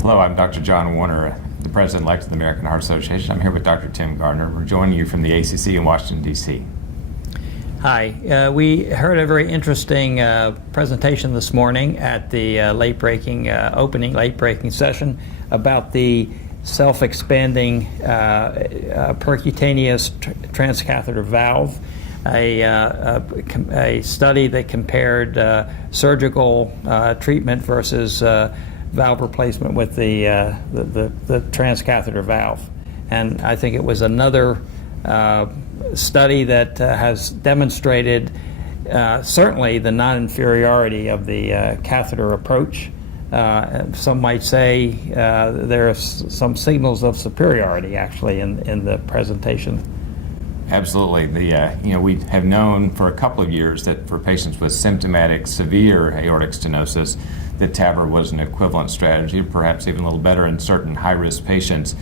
Hello, I'm Dr. John Warner, the President-elect of the American Heart Association. I'm here with Dr. Tim Gardner. We're joining you from the ACC in Washington, D.C. Hi. We heard a very interesting presentation this morning at the opening late-breaking session about the self-expanding percutaneous transcatheter valve, a study that compared surgical treatment versus valve replacement with the transcatheter valve. And I think it was another study that has demonstrated certainly the non-inferiority of the catheter approach. Some might say there are some signals of superiority actually in the presentation. Absolutely. We have known for a couple of years that for patients with symptomatic severe aortic stenosis, that TAVR was an equivalent strategy, perhaps even a little better in certain high-risk patients.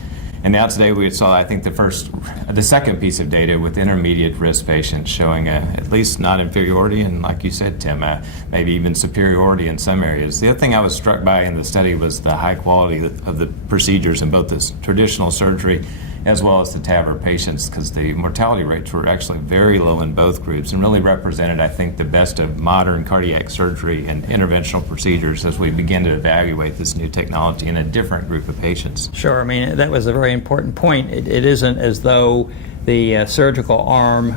And now today we saw, I think, the second piece of data with intermediate risk patients showing at least not inferiority and, like you said, Tim, maybe even superiority in some areas. The other thing I was struck by in the study was the high quality of the procedures in both this traditional surgery as well as the TAVR patients, because the mortality rates were actually very low in both groups and really represented, I think, the best of modern cardiac surgery and interventional procedures as we begin to evaluate this new technology in a different group of patients. Sure. I mean, that was a very important point. It isn't as though the surgical arm,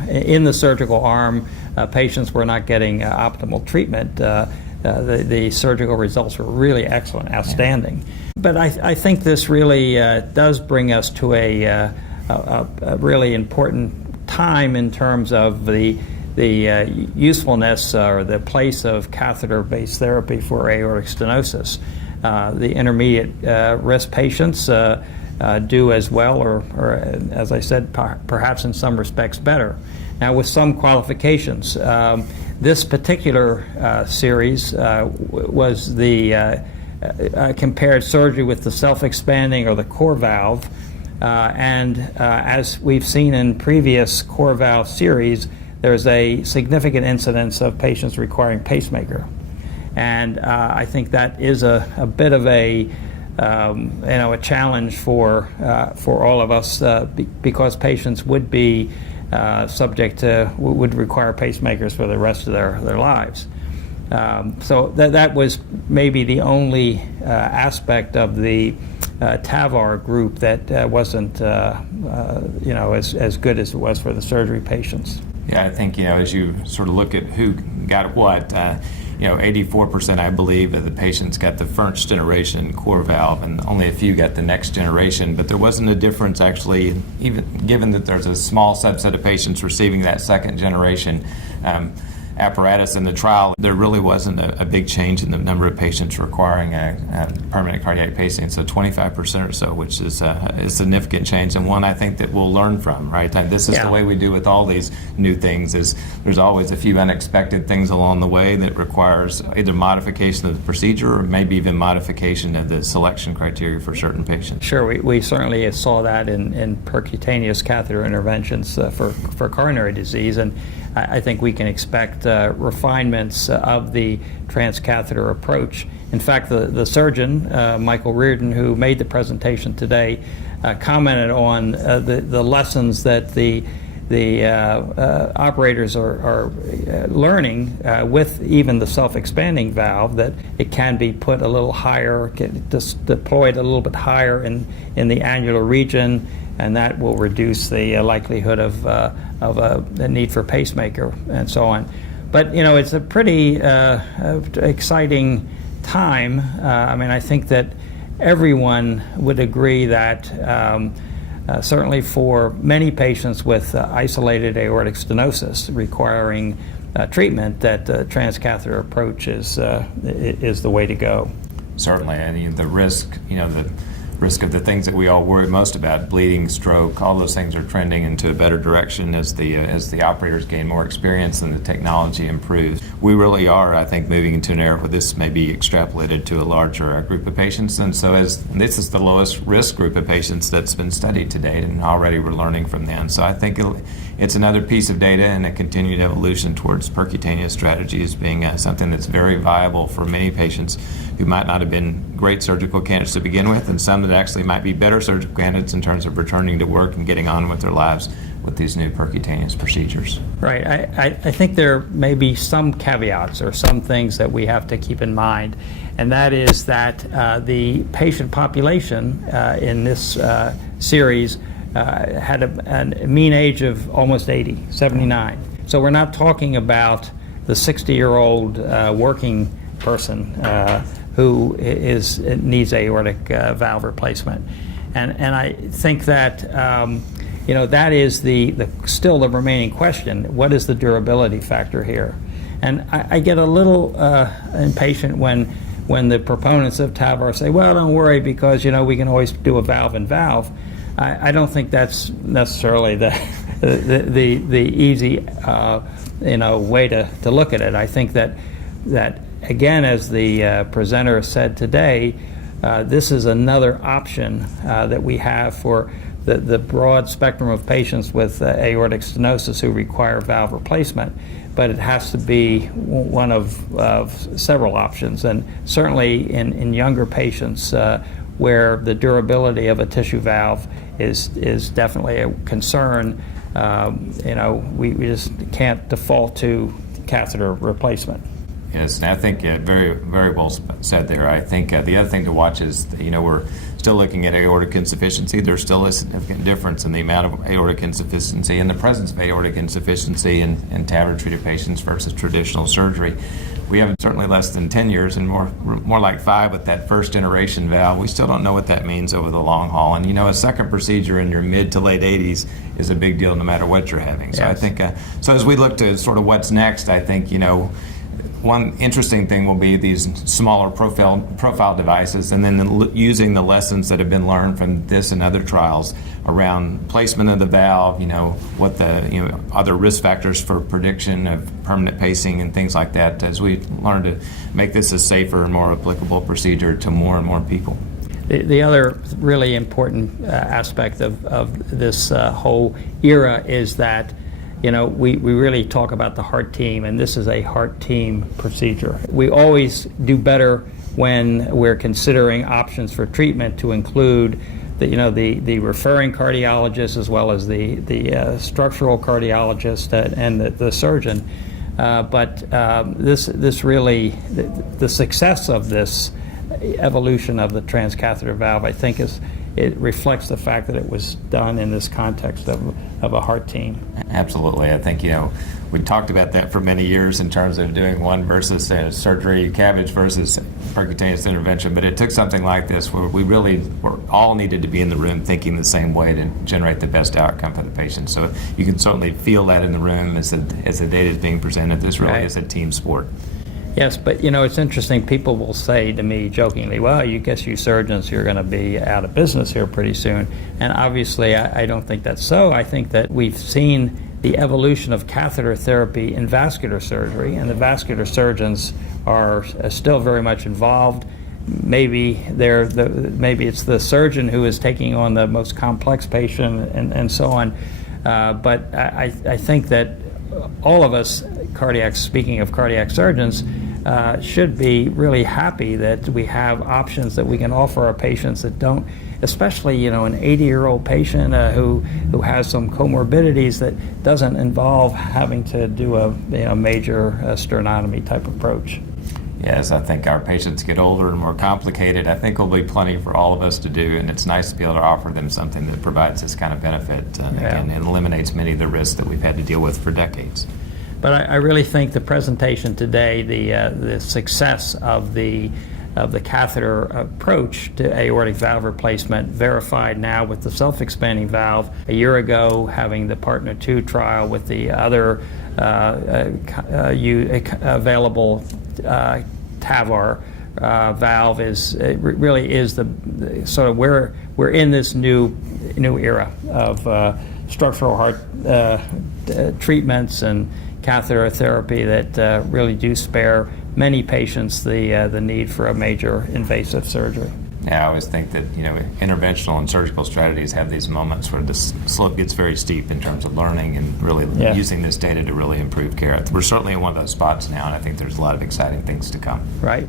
patients were not getting optimal treatment. The surgical results were really excellent, outstanding. Yeah. But I think this really does bring us to a really important time in terms of the usefulness or the place of catheter-based therapy for aortic stenosis. The intermediate risk patients do as well, or as I said, perhaps in some respects better. Now, with some qualifications, this particular series was the compared surgery with the self-expanding or the core valve, and as we've seen in previous core valve series, there's a significant incidence of patients requiring pacemaker, and I think that is a bit of a challenge for all of us because patients would be would require pacemakers for the rest of their lives. So that was maybe the only aspect of the TAVR group that wasn't as good as it was for the surgery patients. Yeah, I think as you sort of look at who got what, 84% I believe of the patients got the first generation core valve, and only a few got the next generation. But there wasn't a difference actually, even given that there's a small subset of patients receiving that second generation apparatus in the trial. There really wasn't a big change in the number of patients requiring a permanent cardiac pacing, so 25% or so, which is a significant change, and one I think that we'll learn from, right? This is the way we do with all these new things, is there's always a few unexpected things along the way that requires either modification of the procedure or maybe even modification of the selection criteria for certain patients. Sure, we certainly saw that in percutaneous catheter interventions for coronary disease, and I think we can expect refinements of the transcatheter approach. In fact, the surgeon, Michael Reardon, who made the presentation today, commented on the lessons that the operators are learning with even the self-expanding valve, that it can be put a little higher, deployed a little bit higher in the annular region, and that will reduce the likelihood of a need for pacemaker and so on. But it's a pretty exciting time. I think that everyone would agree that certainly for many patients with isolated aortic stenosis requiring treatment, that the transcatheter approach is the way to go. Certainly, and the risk of the things that we all worry most about, bleeding, stroke, all those things are trending into a better direction as the operators gain more experience and the technology improves. we really are, I think, moving into an era where this may be extrapolated to a larger group of patients. And so this is the lowest risk group of patients that's been studied to date, and already we're learning from them. So I think it's another piece of data and a continued evolution towards percutaneous strategies being something that's very viable for many patients who might not have been great surgical candidates to begin with, and some that actually might be better surgical candidates in terms of returning to work and getting on with their lives with these new percutaneous procedures. Right. I think there may be some caveats or some things that we have to keep in mind, and that is that the patient population in this series had a mean age of almost 80, 79. So we're not talking about the 60-year-old working person who needs aortic valve replacement. And I think that that is still the remaining question. What is the durability factor here? And I get a little impatient when the proponents of TAVR say, well, don't worry because, we can always do a valve-in-valve. I don't think that's necessarily the easy way to look at it. I think that again, as the presenter said today, this is another option that we have for the broad spectrum of patients with aortic stenosis who require valve replacement, but it has to be one of several options. And certainly in younger patients where the durability of a tissue valve is definitely a concern, we just can't default to catheter replacement. Yes, and I think very, very well said there. I think the other thing to watch is, we're still looking at aortic insufficiency. There's still a significant difference in the amount of aortic insufficiency and the presence of aortic insufficiency in TAVR-treated patients versus traditional surgery. We have certainly less than 10 years and more like 5 with that first generation valve. We still don't know what that means over the long haul. And a second procedure in your mid to late 80s is a big deal no matter what you're having. So Yes. I think, so as we look to sort of what's next, I think, one interesting thing will be these smaller profile devices, and then using the lessons that have been learned from this and other trials around placement of the valve, what the other risk factors for prediction of permanent pacing and things like that, as we learn to make this a safer and more applicable procedure to more and more people. The other really important aspect of this whole era is that we really talk about the heart team, and this is a heart team procedure. We always do better when we're considering options for treatment to include the referring cardiologist as well as the structural cardiologist and the surgeon. But this really, the success of this evolution of the transcatheter valve, I think, it reflects the fact that it was done in this context of a heart team. Absolutely. I think, we talked about that for many years in terms of doing one versus surgery, CABG versus percutaneous intervention, but it took something like this where we really were all needed to be in the room thinking the same way to generate the best outcome for the patient. So you can certainly feel that in the room as the data is being presented. This really is a team sport. Yes, but it's interesting. People will say to me jokingly, well, you guess you surgeons, you're going to be out of business here pretty soon. And obviously, I don't think that's so. I think that we've seen the evolution of catheter therapy in vascular surgery, and the vascular surgeons are still very much involved. Maybe it's the surgeon who is taking on the most complex patient and so on. But I think that all of us, speaking of cardiac surgeons, should be really happy that we have options that we can offer our patients that don't, especially an 80-year-old patient who has some comorbidities that doesn't involve having to do a major sternotomy type approach. Yes, I think our patients get older and more complicated. I think there'll be plenty for all of us to do, and it's nice to be able to offer them something that provides this kind of benefit and eliminates many of the risks that we've had to deal with for decades. But I really think the presentation today, the success of the catheter approach to aortic valve replacement, verified now with the self-expanding valve. A year ago, having the PARTNER 2 trial with the other available TAVR valve really is the sort of where we're in this new era of structural heart treatments and catheter therapy that really do spare many patients the need for a major invasive surgery. Yeah, I always think that, interventional and surgical strategies have these moments where the slope gets very steep in terms of learning and really using this data to really improve care. We're certainly in one of those spots now, and I think there's a lot of exciting things to come. Right.